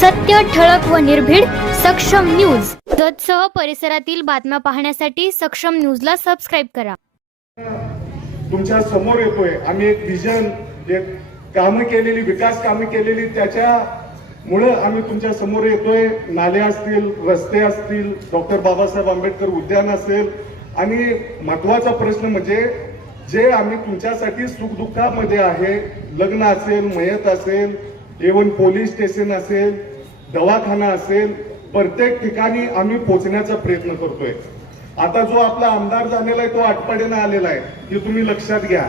सत्य ठळक व निर्भीड सक्षम न्यूज. जतसह परिसरातील बातम्या पाहण्यासाठी सक्षम न्यूजला सबस्क्राईब करा. तुमच्यासमोर येतोय. आम्ही एक विजन एक कामं केलेली विकास कामे केलेली त्याच्यामुळं आम्ही तुमच्यासमोर येतोय. नाले असतील रस्ते असतील डॉक्टर बाबासाहेब आंबेडकर उद्यान असेल. आणि महत्त्वाचा प्रश्न म्हणजे जे आम्ही तुमच्यासाठी सुखदुःखामध्ये आहे लग्न असेल मयत असेल इव्हन पोलीस स्टेशन असेल दवाखाना असेल प्रत्येक ठिकाणी आम्ही पोचण्याचा प्रयत्न करतोय. आता जो आपला आमदार झालेला आहे तो आटपाडीनं आलेला आहे हे तुम्ही लक्षात घ्या.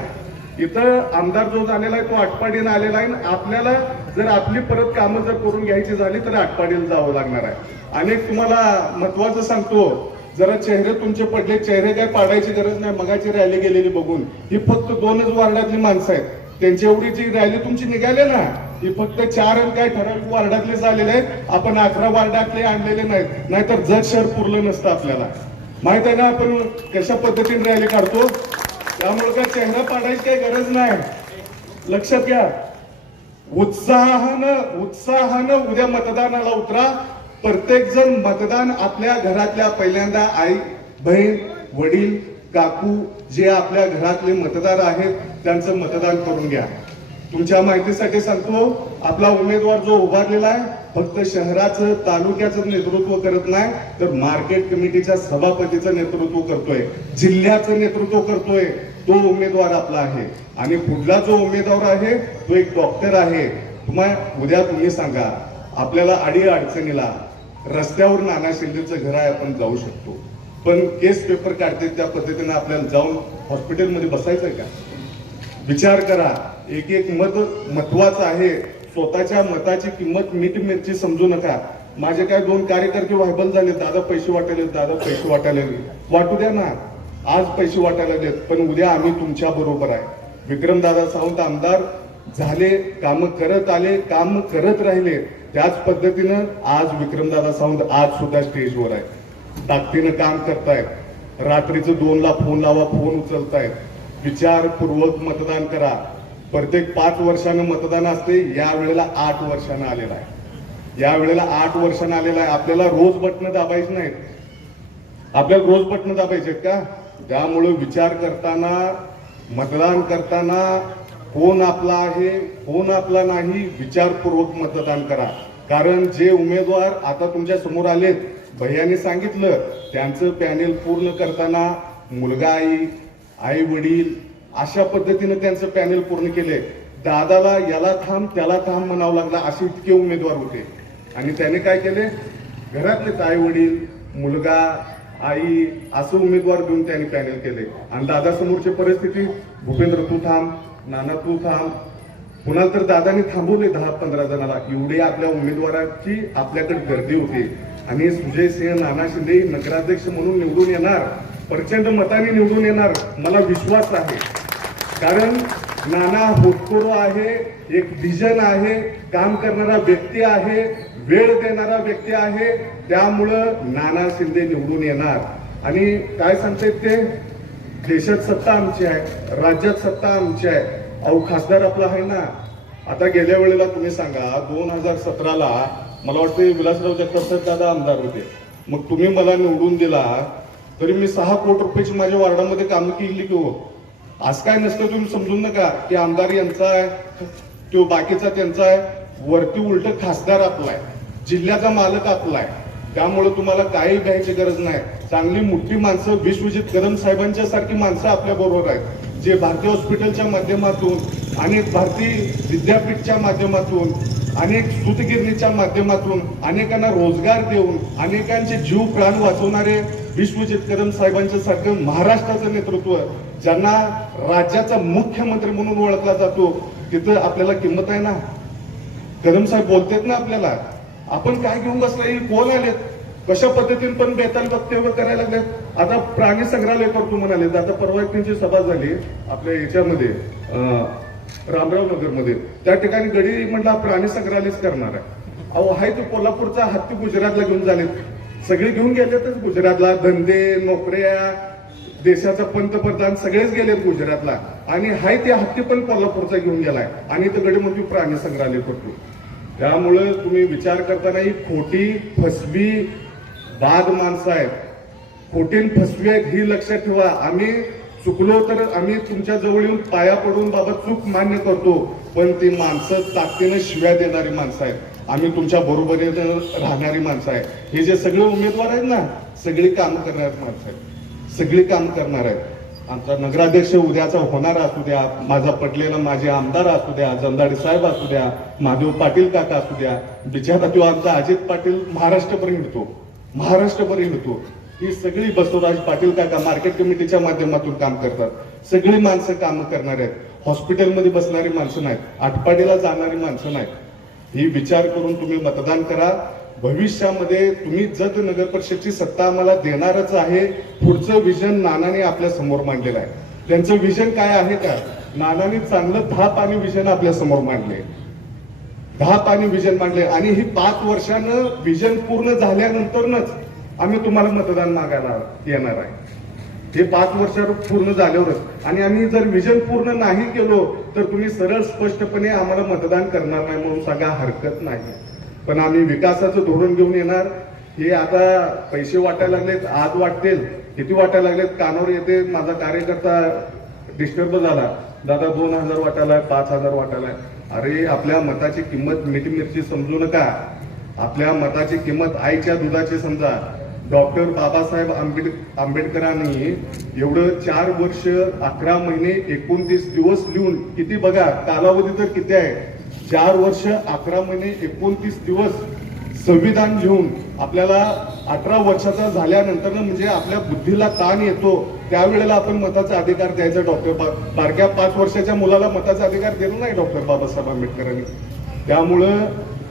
इथं आमदार जो झालेला आहे तो आटपाडीनं आलेला आहे आणि आपल्याला जर आपली परत कामं जर करून घ्यायची झाली तर आटपाडीला जावं लागणार आहे. अनेक तुम्हाला महत्वाचं सांगतो जरा चेहरे तुमचे पडले चेहरे काय पाडायची गरज नाही मगाची रॅली गेलेली बघून. ही फक्त दोनच वार्डातली माणसं आहेत. त्यांची एवढी जी रॅली तुमची निघाली ना हे फक्त चार आणि काय ठराविक वार्डातले झालेले आहेत. आपण अकरा वार्डातले आणलेले नाहीत. नाहीतर जग शहर पुरलं नसतं आपल्याला. माहीत आहे ना आपण कशा पद्धतीने रॅली काढतो? त्यामुळे काय चेहरा पाडायची काही गरज नाही. लक्षात घ्या. उत्साहानं उत्साहानं उद्या मतदानाला उतरा. प्रत्येक जण मतदान आपल्या घरातल्या पहिल्यांदा आई बहीण वडील काकू जे आपल्या घरातले मतदार आहेत त्यांचं मतदान करून घ्या. तुमच्या माहितीसाठी सांगतो आपला उमेदवार जो उभारलेला आहे फक्त शहराचं तालुक्याचं नेतृत्व करत नाही तर मार्केट कमिटीच्या सभापतीचं नेतृत्व करतोय जिल्ह्याचं नेतृत्व करतोय तो उमेदवार आपला आहे. आणि पुढला जो उमेदवार आहे तो एक डॉक्टर आहे. तुम्हाला उद्या तुम्ही सांगा आपल्याला अडी अडचणीला रस्त्यावर नाना शिंदेचं घर आहे आपण जाऊ शकतो. पण केस पेपर काढते त्या पद्धतीने आपल्याला जाऊन हॉस्पिटलमध्ये बसायचंय का? विचार करा. एक एक मत महत्वाचं आहे. स्वतःच्या मताची किंमत मीठ मिरची समजू नका. माझे काय दोन कार्यकर्ते व्हायबल झाले दादा पैसे वाटायले दादा पैसे वाटायला वाटू द्या ना. आज पैसे वाटायला देत पण उद्या आम्ही तुमच्या बरोबर आहे. विक्रमदादा सावंत आमदार झाले काम करत आले काम करत राहिले. त्याच पद्धतीनं आज विक्रमदादा सावंत आज सुद्धा स्टेजवर आहे. ताकदीनं काम करतायत. रात्रीचं दोनला फोन लावा फोन उचलतायत. विचारपूर्वक मतदान करा. प्रत्येक पाच वर्षानं मतदान असते या वेळेला आठ वर्षानं आलेला आहे. या वेळेला आठ वर्षानं आलेला आहे. आपल्याला रोज बटणं दाबायची नाहीत. आपल्याला रोज बटणं दाबायचे का? त्यामुळे विचार करताना मतदान करताना कोण आपला आहे कोण आपला नाही विचारपूर्वक मतदान करा. कारण जे उमेदवार आता तुमच्यासमोर आलेत भैयाने सांगितलं त्यांचं पॅनेल पूर्ण करताना मुलगा आई आई वडील अशा पद्धतीनं त्यांचं पॅनेल पूर्ण केले दादाला याला थांब त्याला थांब म्हणावं लागला असे इतके उमेदवार होते. आणि त्याने काय केले घरातलेच आई वडील मुलगा आई असं उमेदवार घेऊन त्यांनी पॅनल केले आणि दादासमोरची परिस्थिती भूपेंद्र तू थांब नाना तू थांब. पुन्हा तर दादाने थांबवले दहा पंधरा जणाला. एवढी आपल्या उमेदवाराची आपल्याकडे गर्दी होती. आणि सुजय सिंह नाना शिंदे नगराध्यक्ष म्हणून निवडून येणार प्रचंड मताने निवडून येणार मला विश्वास आहे. कारण नाना होतकरू आहे एक विजन आहे काम करणारा व्यक्ती आहे वेळ देणारा व्यक्ती आहे त्यामुळं नाना शिंदे निवडून येणार. आणि काय सांगतायत ते? देशात सत्ता आमची आहे राज्यात सत्ता आमची आहे. अहो खासदार आपला आहे ना. आता गेल्या वेळेला तुम्ही सांगा दोन हजार सतराला मला वाटतं विलासराव जगताप दादा आमदार होते. मग तुम्ही मला निवडून दिला तरी मी सहा कोटी रुपयाची माझ्या वार्डामध्ये कामं केली की हो? आज काय नसतं तुम्ही समजून नका. की आमदार यांचा आहे तो बाकीचा त्यांचा आहे. वरती उलट खासदार आपला आहे. जिल्ह्याचा मालक आपला आहे. त्यामुळे तुम्हाला काही घ्यायची गरज नाही. चांगली मोठी माणसं विश्वजित कदम साहेबांच्या सारखी माणसं आपल्या बरोबर आहेत. जे भारतीय हॉस्पिटलच्या माध्यमातून अनेक भारतीय विद्यापीठच्या माध्यमातून अनेक सुतगिरणीच्या माध्यमातून अनेकांना रोजगार देऊन अनेकांचे जीव प्राण वाचवणारे विश्वजित कदम साहेबांच्या सारखं महाराष्ट्राचं नेतृत्व ज्यांना राज्याचा मुख्यमंत्री म्हणून ओळखला जातो तिथं आपल्याला किंमत आहे ना? कदम साहेब बोलतेत ना आपल्याला आपण काय घेऊन बसला? कोण आलेत? कशा पद्धतीने पण बेताल वक्तव्य करायला लागलेत? आता प्राणी संग्रहालय करतो म्हणाले. आता परवा त्यांची सभा झाली आपल्या याच्यामध्ये रामराव नगरमध्ये त्या ठिकाणी गडी म्हटला प्राणी संग्रहालयच करणार आहे. अहो आहे तो कोल्हापूरचा हत्ती गुजरातला घेऊन झालेत. सगळे घेऊन गेलेतच गुजरातला. धंदे नोकऱ्या देशाचा पंतप्रधान सगळेच गेलेत गुजरातला. आणि हाय ते हत्ती पण कोल्हापूरचा घेऊन गेलाय. आणि तिकडे मग प्राणी संग्रहालय करतो त्यामुळं तुम्ही विचार करताना ही खोटी फसवी बाद माणसं आहेत. खोटीन फसवी आहेत ही लक्षात ठेवा. आम्ही चुकलो तर आम्ही तुमच्या जवळ येऊन पाया पडून बाबा चूक मान्य करतो. पण ती माणसं ताकदीनं शिव्या देणारी माणसं आहेत. आम्ही तुमच्या बरोबरीनं राहणारी माणसं आहेत. हे जे सगळे उमेदवार आहेत ना सगळी कामं करणारी माणसं आहेत. सगळी कामं करणार आहेत. आमचा नगराध्यक्ष उद्याचा होणारा असू द्या माझा पटलेला माझे आमदार असू द्या जंदाडे साहेब असू द्या महादेव पाटील काका असू द्या बिचारा तो आमचा अजित पाटील महाराष्ट्रपर्यंत येतो महाराष्ट्रभर येतो ही सगळी बसवराज पाटील काका मार्केट कमिटीच्या माध्यमातून काम करतात. सगळी माणसं काम करणार आहेत. हॉस्पिटलमध्ये बसणारी माणसं नाहीत. आटपाडीला जाणारी माणसं नाहीत. ही विचार करून तुम्ही मतदान करा. भविष्यामध्ये तुम्ही जत नगर परिषदची सत्ता आम्हाला देणारच आहे पुढचं विजन नानाने आपल्यासमोर मांडलेलं आहे. त्यांचं विजन काय आहे का? नानाने चांगलं दहा पाणी विजन आपल्यासमोर मांडले. दहा पाणी विजन मांडले आणि ही पाच वर्षानं विजन पूर्ण झाल्यानंतरच आम्ही तुम्हाला मतदान मागायला येणार आहे. हे पाच वर्ष पूर्ण झाल्यावरच. आणि आम्ही जर विजन पूर्ण नाही केलो तर तुम्ही सरळ स्पष्टपणे आम्हाला मतदान करणार नाही म्हणून सांगा हरकत नाही. पण आम्ही विकासाचं धोरण घेऊन येणार. हे आता पैसे वाटायला लागलेत आज वाटतील. किती वाटायला लागलेत? कानावर येते माझा कार्यकर्ता डिस्टर्ब झाला. दादा दोन हजार वाटायला पाच हजार वाटायला अरे आपल्या मताची किंमत मिठी मिरची समजू नका. आपल्या मताची किंमत आईच्या दुधाची समजा. डॉक्टर बाबासाहेब आंबेड आंबेडकरांनी एवढं चार वर्ष अकरा महिने एकोणतीस दिवस लिहून किती बघा कालावधी तर किती आहे? चार वर्ष अकरा महिने एकोणतीस दिवस संविधान लिहून आपल्याला अठरा वर्षाचा झाल्यानंतर म्हणजे आपल्या बुद्धीला ताण येतो त्यावेळेला आपण मताचा अधिकार द्यायचा. डॉक्टर बा बारक्या पाच वर्षाच्या मुलाला मताचा अधिकार दिला नाही डॉक्टर बाबासाहेब आंबेडकरांनी. त्यामुळं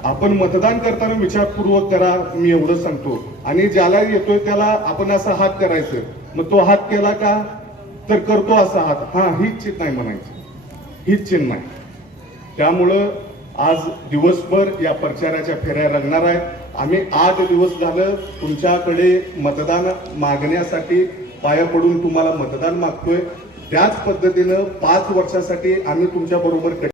आपण मतदान करताना विचारपूर्वक करा मी एवढं सांगतो. आणि ज्याला येतोय त्याला आपण असा हात करायचं. मग तो हात केला का? तर करतो असा हात. हा हीच चित नाही म्हणायचं. हीच चिन्ह नाही त्यामुळं आज दिवसभर या प्रचाराच्या फेऱ्या रंगणार आहेत. आम्ही आठ दिवस झालं तुमच्याकडे मतदान मागण्यासाठी पाया पडून तुम्हाला मतदान मागतोय. त्याच पद्धतीनं पाच वर्षासाठी आम्ही तुमच्याबरोबर